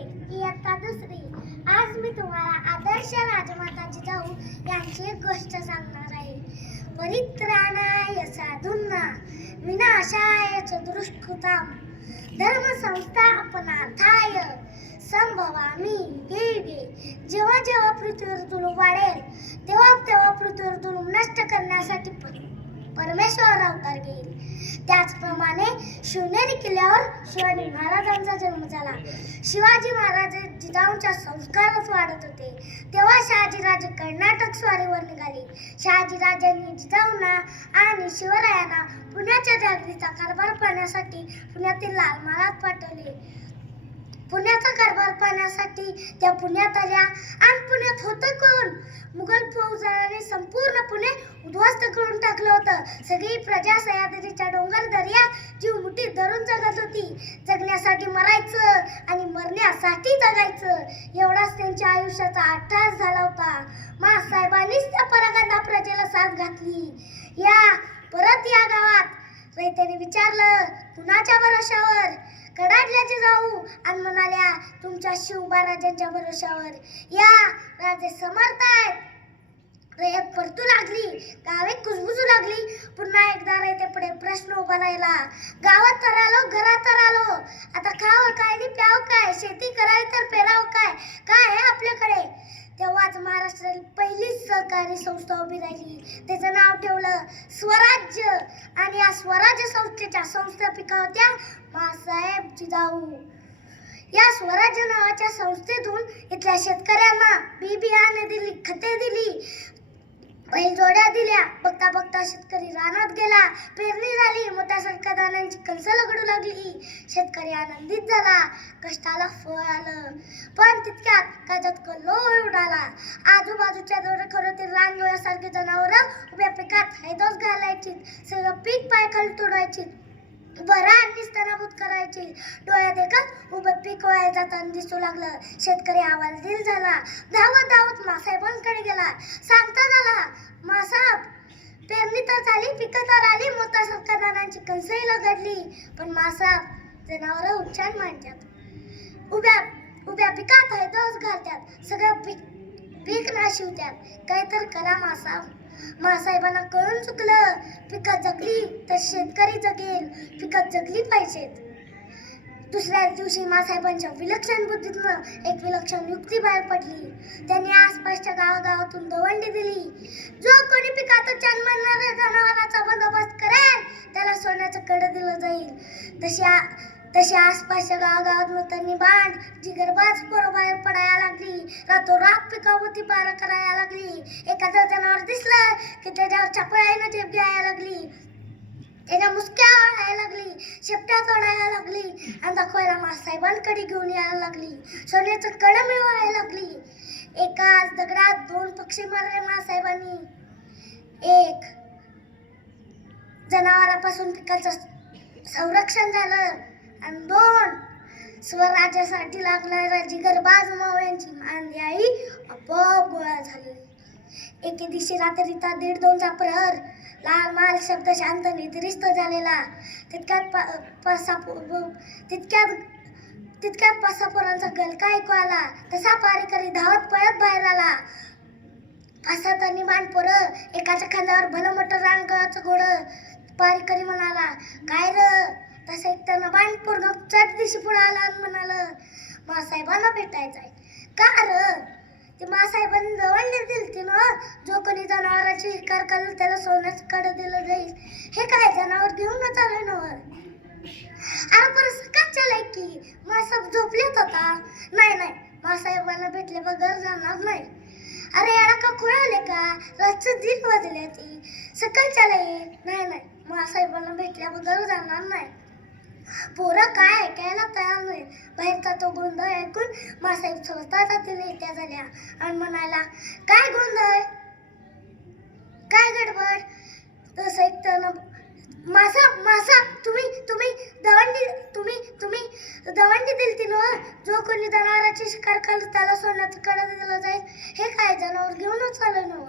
इयत्ता दुसरी. आज मी तुम्हाला आदर्श राजमाता जिजाऊ यांची एक गोष्ट सांगणार आहे. परित्राणाय साधूंना विनाशाय च दुष्कृतां धर्म संस्थापनार्थाय संभवामी वेगे. जेव्हा जेव्हा पृथ्वीवर जुलूम वाढेल तेव्हा तेव्हा पृथ्वीवर जुलूम नष्ट करण्यासाठी परमेश्वर अवतार घेईल. त्याचप्रमाणे शिवनेरी किल्ल्यावर शिवाजी महाराजांचा जन्म झाला. शिवाजी महाराज जिजाऊंच्या संस्कारच वाढत होते तेव्हा शहाजीराजे कर्नाटक स्वारीवर निघाले. शहाजीराजांनी जिजाऊंना आणि शिवरायांना पुण्याच्या जागृतीचा कारभार पाहण्यासाठी पुण्यातील लाल महालात पाठवले. पुण्याचा कारभार पाहण्यासाठी त्या पुण्यात आल्या आणि पुण्यात होतं कोण? मुघल फौजाने संपूर्ण पुणे उद्ध्वस्त करून टाकलं होतं. सगळी प्रजा सह्याद्रीच्या डोंगर दर्यात जीव मुठीत धरून जगत होती. जगण्यासाठी मरायचं आणि मरण्यासाठी जगायचं एवढाच त्यांच्या आयुष्याचा अट्टास झाला होता. मासाहेबांनीच त्या परागंदा प्रजेला साथ घातली. परत या गावात रयतेने विचारलं, कुणाच्या भरोशावर? कडाडल्या जिजाऊ आणि म्हणाल्या, तुमच्या शिवबाराजांच्या भरोशावर. या राजे समर्थ आहेत. रयत परतू लागली, गावे कुजबुजू लागली. पुन्हा एकदा रयतेपुढे प्रश्न उभा राहिला. गावात तर आलो, घरात तर आलो, आता खावं काय आणि प्यावं काय? शेती करावी तर पेरावं काय? काय आहे आपल्याकडे? तेव्हाच महाराष्ट्रातील पहिलीच सहकारी संस्था उभी राहिली. त्याचं नाव ठेवलं स्वराज्य आणि या स्वराज्य संस्थेच्या संस्थापिका होत्या मासाहेब जिजाऊ. या स्वराज्य नावाच्या संस्थेतून इथल्या शेतकऱ्यांना बी बियाणे दिली, खते दिली, बैलजोड्या दिल्या. बघता बघता शेतकरी रानात गेला. पेरणी झाली, मोत्यासारख्या दाण्यांची कणसं लगडू लागली. शेतकरी आनंदित झाला, कष्टाला फळ आलं. पण तितक्यात काजत कल्लोळ उडाला. आजूबाजूच्या दोरखोरातील रानडोळ्यासारखी जनावरं उभ्या पिकात हैदोस घालायची, सगळं पीक पायखाली तोडायची, बरं निस्तनाभूत करायची. डोळ्यात एकच उभं पीक वाया जाताना दिसू लागलं. शेतकरी आवाजदिल झाला. धावत धावत मासाहेबांकडे गेला. सांगता झाला, मासाहेब, पेरणी तर झाली, पिकं तर आली, मोत्यासारख्या दाण्यांची कणसंही लगडली, पण मासाहेब, जनावरं उच्चान मांडतात, उभ्या पिकात हैदोस घालतात, सगळं पीक नाशिवतात. काय तर करा मासाहेब. मासाहेबांना कळून चुकलं, पिकं जगली तर शेतकरी जगेल, पिकं जगली पाहिजेत. दुसऱ्याच दिवशी मासाहेबांच्या विलक्षण बुद्धीतनं एक विलक्षण युक्ती बाहेर पडली. त्यांनी आसपासच्या गावागावातून दवंडी दिली. जो कोणी पिकात उच्चान मारणाऱ्या जनावरांचा बंदोबस्त करेल त्याला सोन्याचं कडं दिलं जाईल. तशी आसपासच्या गावागावातून त्यांनी बांध जिगरबाज पोरं बाहेर पडायला लागली. रातोरात पिकाभोवती पार करायला लागली. एखादं जनावर दिसलं की त्याच्यावर चपळाईनं झेप घ्यायला लागली, त्याच्या मुसक्या ओढायला लागली, शेपट्या तोडायला लागली आणि दाखवायला मासाहेबांकडे घेऊन यायला लागली. सोन्याचं कडं मिळवायला लागली. एकाच दगडात दोन पक्षी मारले मासाहेबांनी. एक, जनावरांपासून पिकाचं संरक्षण झालं आणि दोन, स्वराज्यासाठी लागणाऱ्या जिगरबाज मावळ्यांची मांदियाळी आपोआप गोळा झाली. एके दिवशी रात्रीचा 1:30-2चा प्रहर. लाल महाल शब्द शांत निद्रिस्त झालेला. तितक्यात पासापोरांचा गलका ऐकू आला. तसा पारेकरी धावत पळत बाहेर आला. 5-7 अनिमान पोरं, एकाच्या खांद्यावर भलं मोठं रानगव्याचं घोडं. पारेकरी म्हणाला, काय र? तसं ऐकताना बाणपोरगं चट दिशी पुढे आला आणि म्हणाला, मासाहेबांना भेटायचंय. का र? ते मासाहेबांनी दवंडी दिलती ना, जो कोणी जनावरांची शिकार करेल त्याला सोन्याचं कडं दिलं जाईल. हे काय, जनावर घेऊनच आलोय ना? अरे परत सकाळ चालय की. मासाहेब झोपलेत होता. नाही, मासाहेबांना भेटले बगर जाणार नाही. अरे याला का खुळाले का? रातचं 1:30 वाजले ती. सकाळ चालय. नाही, मासाहेबांना भेटल्या बगर जाणार नाही. पोरं काय ऐकायला तयार नाही. बाहेरचा तो गोंधळ ऐकून मासाहेब स्वतःचा तिने येत्या झाल्या आणि म्हणायला, काय गोंधळ, काय गडबड? तसं ऐकताना मासाहेब, तुम्ही दवंडी दिलती ना, जो कोणी जनावरांची शिकार करेल त्याला सोन्याचं कडं दिलं जाईल. हे काय, जनावर घेऊनच आलं ना?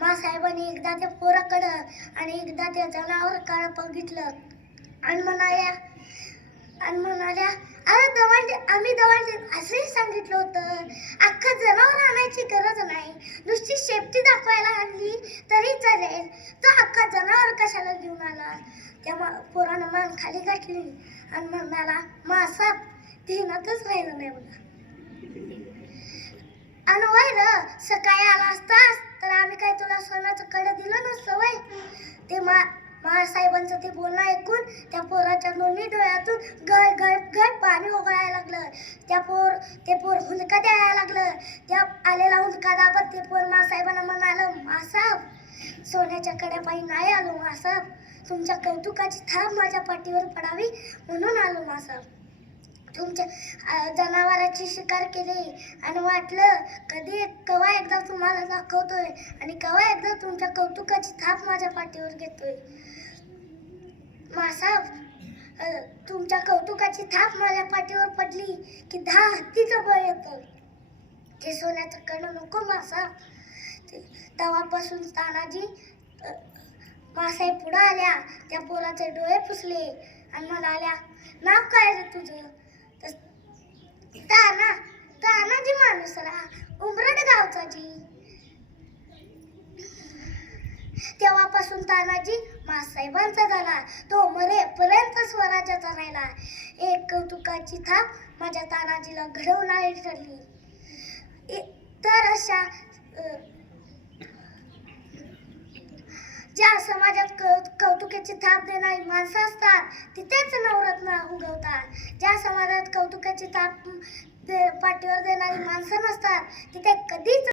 मासाहेबांनी एकदा त्या पोराकडं आणि एकदा त्या जनावराकडं बघितलं आणि म्हणाल्या, आणि म्हणाल्या, अरे दवांडे आम्ही दवांडे असंही सांगितलं होतं. अख्खं जनावर आणायची गरज नाही, नुसती शेपटी दाखवायला आणली तरी चालेल. तो अख्खा जनावर कशाला घेऊन आला? त्या पोरानं मान खाली घातली आणि म्हणाला, मासा ध्यानातच राहिलं नाही बघा. आणि वय र सकाळी आला असतास तर आम्ही काय तुला सोन्याचं कडं दिलं नसतं वय. ते साहेबांचं ते बोलणं ऐकून त्या पोराच्या दोन्ही डोळ्यातून गळ गळ गळ पाणी ओघळायला लागलं. ते पोर हुंदका द्यायला लागलं. त्या आलेला हुंदका दाबत ते पोर साहेबांना म्हणालं, मासाहेब सोन्याच्या कड्यापायी नाही आलो मासाहेब, तुमच्या कौतुकाची थाप माझ्या पाठीवर पडावी म्हणून आलो मासाहेब. तुमच्या जनावराची शिकार केली आणि वाटलं केव्हा एकदा तुम्हाला दाखवतोय आणि केव्हा एकदा तुमच्या कौतुकाची थाप माझ्या पाठीवर घेतोय. मासाहेब तुमच्या कौतुकाची थाप माझ्या पाठीवर पडली की 10 हत्तीचं बळ येतं. ते सोन्याचं कडं नको मासाहेब. तेव्हापासून तानाजी मासाहेब पुढे आल्या, त्या पोराचे डोळे पुसले आणि म्हणाल्या, नाव काय रे तुझं? तानाजी माणूसरा, उमरड गावचा जी. तेव्हापासून तानाजी मासाहेबांचा झाला. तो मरेपर्यंत स्वराज्याचा राहिला. एक कौतुकाची थाप माझ्या तानाजीला घडवणारी ठरली. तर अशा ज्या समाजात कौतुकाची थाप देणारी माणसं असतात तिथेच नवरत्न उगवतात. ज्या समाजात कौतुकाची थाप पाठीवर देणारी माणसं नसतात तिथे कधीच